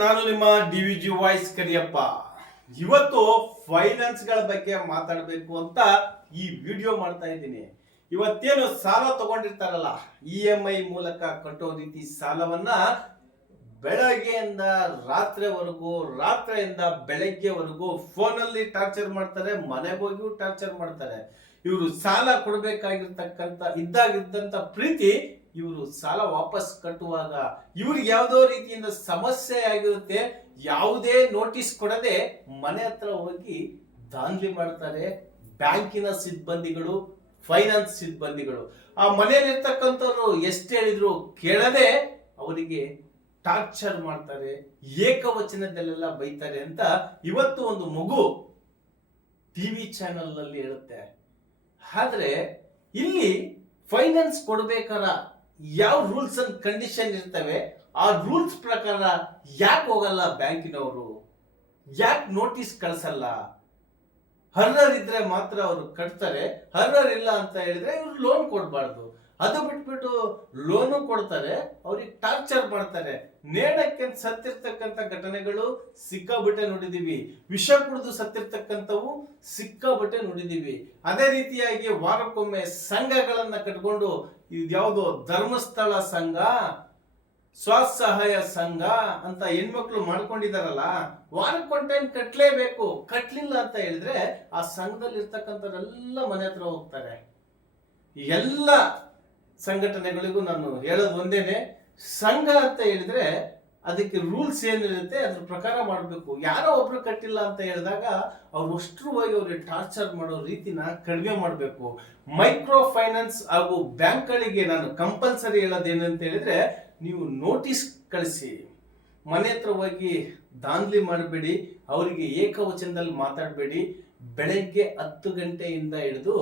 ನಾನು ನಿಮ್ಮ D V G voice Kariyappa. ಇವತ್ತು ಫೈನಾನ್ಸ್ಗಳ ಬಗ್ಗೆ ಮಾತಾಡಬೇಕು ಅಂತ ಈ ವಿಡಿಯೋ ಮಾಡ್ತಾ ಇದ್ದೀನಿ. ಇವತ್ತೇನು ಸಾಲ ತಗೊಂಡಿರ್ತಾರಲ್ಲ, ಇ ಎಂ ಐ ಮೂಲಕ ಕಟ್ಟೋ ರೀತಿ ಸಾಲವನ್ನ ಬೆಳಗ್ಗೆಯಿಂದ ರಾತ್ರಿವರೆಗೂ, ರಾತ್ರಿಯಿಂದ ಬೆಳಗ್ಗೆವರೆಗೂ ಫೋನಲ್ಲಿ ಟಾರ್ಚರ್ ಮಾಡ್ತಾರೆ ಮನೆಗೋಗಿಯೂ ಟಾರ್ಚರ್ ಮಾಡ್ತಾರೆ. ಇವರು ಸಾಲ ಕೊಡಬೇಕಾಗಿರ್ತಕ್ಕಂಥ, ಇದ್ದಾಗಿದ್ದಂಥ ಪ್ರೀತಿ ಇವರು ಸಾಲ ವಾಪಸ್ ಕಟ್ಟುವಾಗ ಇವ್ರಿಗೆ ಯಾವುದೋ ರೀತಿಯಿಂದ ಸಮಸ್ಯೆ ಆಗಿರುತ್ತೆ, ಯಾವುದೇ ನೋಟಿಸ್ ಕೊಡದೆ ಮನೆ ಹತ್ರ ಹೋಗಿ ದಾಂಧಲಿ ಮಾಡ್ತಾರೆ. ಬ್ಯಾಂಕಿನ ಸಿಬ್ಬಂದಿಗಳು ಫೈನಾನ್ಸ್ ಸಿಬ್ಬಂದಿಗಳು. ಆ ಮನೆಯಲ್ಲಿರ್ತಕ್ಕಂಥವ್ರು ಎಷ್ಟು ಹೇಳಿದ್ರು ಕೇಳದೆ ಅವರಿಗೆ ಟಾರ್ಚರ್ ಮಾಡ್ತಾರೆ, ಏಕವಚನದಲ್ಲೆಲ್ಲ ಬೈತಾರೆ ಅಂತ ಇವತ್ತು ಒಂದು ಮಗು ಟಿವಿ ಚಾನೆಲ್ನಲ್ಲಿ ಹೇಳುತ್ತೆ. ಆದ್ರೆ ಇಲ್ಲಿ ಫೈನಾನ್ಸ್ ಕೊಡಬೇಕಾದ ಯಾವ ರೂಲ್ಸ್ ಅಂಡ್ ಕಂಡೀಷನ್ ಇರ್ತವೆ, ಆ ರೂಲ್ಸ್ ಪ್ರಕಾರ ಯಾಕೆ ಹೋಗಲ್ಲ ಬ್ಯಾಂಕಿನವರು? ಯಾಕೆ ನೋಟಿಸ್ ಕಳ್ಸಲ್ಲ? ಹರ್ರರ್ ಇದ್ರೆ ಮಾತ್ರ ಅವರು ಕಟ್ತಾರೆ. ಹರ್ರರ್ ಇಲ್ಲ ಅಂತ ಹೇಳಿದ್ರೆ ಇವ್ರು ಲೋನ್ ಕೊಡಬಾರ್ದು. ಅದು ಬಿಟ್ಬಿಟ್ಟು ಲೋನು ಕೊಡ್ತಾರೆ, ಅವ್ರಿಗೆ ಟಾರ್ಚರ್ ಮಾಡ್ತಾರೆ. ನೇಣಕ್ಕೆ ಸತ್ತಿರ್ತಕ್ಕಂಥ ಘಟನೆಗಳು ಸಿಕ್ಕಾಬಟ್ಟೆ ನೋಡಿದೀವಿ. ವಿಷ ಕುಡಿದು ಸತ್ತಿರ್ತಕ್ಕಂಥವು ಸಿಕ್ಕಾಬಟ್ಟೆ ನೋಡಿದೀವಿ. ಅದೇ ರೀತಿಯಾಗಿ ವಾರಕ್ಕೊಮ್ಮೆ ಸಂಘಗಳನ್ನ ಕಟ್ಕೊಂಡು ಇದ್ಯಾವುದೋ ಧರ್ಮಸ್ಥಳ ಸಂಘ ಸ್ವಸಹಾಯ ಸಂಘ ಅಂತ ಹೆಣ್ಮಕ್ಳು ಮಾಡ್ಕೊಂಡಿದಾರಲ್ಲ ವಾರಕ್ಕೊಂದ್ ಟೈಮ್ ಕಟ್ಲೇಬೇಕು, ಕಟ್ಲಿಲ್ಲ ಅಂತ ಹೇಳಿದ್ರೆ ಆ ಸಂಘದಲ್ಲಿ ಇರ್ತಕ್ಕಂಥವ್ರೆಲ್ಲ ಮನೆ ಹತ್ರ ಹೋಗ್ತಾರೆ. ಎಲ್ಲ ಸಂಘಟನೆಗಳಿಗೂ ನಾನು ಹೇಳೋದು ಒಂದೇನೆ, ಸಂಘ ಅಂತ ಹೇಳಿದ್ರೆ ಅದಕ್ಕೆ ರೂಲ್ಸ್ ಏನಿರುತ್ತೆ ಅದ್ರ ಪ್ರಕಾರ ಮಾಡಬೇಕು. ಯಾರೋ ಒಬ್ರು ಕಟ್ಟಿಲ್ಲ ಅಂತ ಹೇಳಿದಾಗ ಅವ್ರು ಅಷ್ಟು ಹೋಗಿ ಅವ್ರಿಗೆ ಟಾರ್ಚರ್ ಮಾಡೋ ರೀತಿನ ಕಡಿಮೆ ಮಾಡಬೇಕು. ಮೈಕ್ರೋ ಫೈನಾನ್ಸ್ ಹಾಗೂ ಬ್ಯಾಂಕ್ಗಳಿಗೆ ನಾನು ಕಂಪಲ್ಸರಿ ಹೇಳೋದೇನಂತ ಹೇಳಿದ್ರೆ ನೀವು ನೋಟಿಸ್ ಕಳಿಸಿ. ಮನೆ ಹತ್ರ ಹೋಗಿ ದಾಂಧಲಿ ಮಾಡಬೇಡಿ, ಅವರಿಗೆ ಏಕವಚನದಲ್ಲಿ ಮಾತಾಡಬೇಡಿ. ಬೆಳಗ್ಗೆ ಹತ್ತು ಗಂಟೆಯಿಂದ ಹಿಡಿದು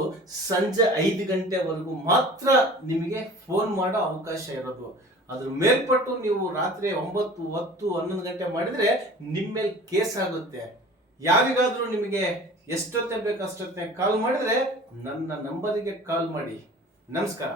ಸಂಜೆ ಐದು ಗಂಟೆವರೆಗೂ ಮಾತ್ರ ನಿಮಗೆ ಫೋನ್ ಮಾಡೋ ಅವಕಾಶ ಇರೋದು. ಅದ್ರ ಮೇಲ್ಪಟ್ಟು ನೀವು ರಾತ್ರಿ ಒಂಬತ್ತು, ಹತ್ತು, ಹನ್ನೊಂದು ಗಂಟೆ ಮಾಡಿದ್ರೆ ನಿಮ್ಮ ಮೇಲೆ ಕೇಸ್ ಆಗುತ್ತೆ. ಯಾರಿಗಾದ್ರೂ ನಿಮಗೆ ಎಷ್ಟೊತ್ತೆ ಬೇಕು ಅಷ್ಟೊತ್ತೆ ಕಾಲ್ ಮಾಡಿದ್ರೆ ನನ್ನ ನಂಬರಿಗೆ ಕಾಲ್ ಮಾಡಿ. ನಮಸ್ಕಾರ.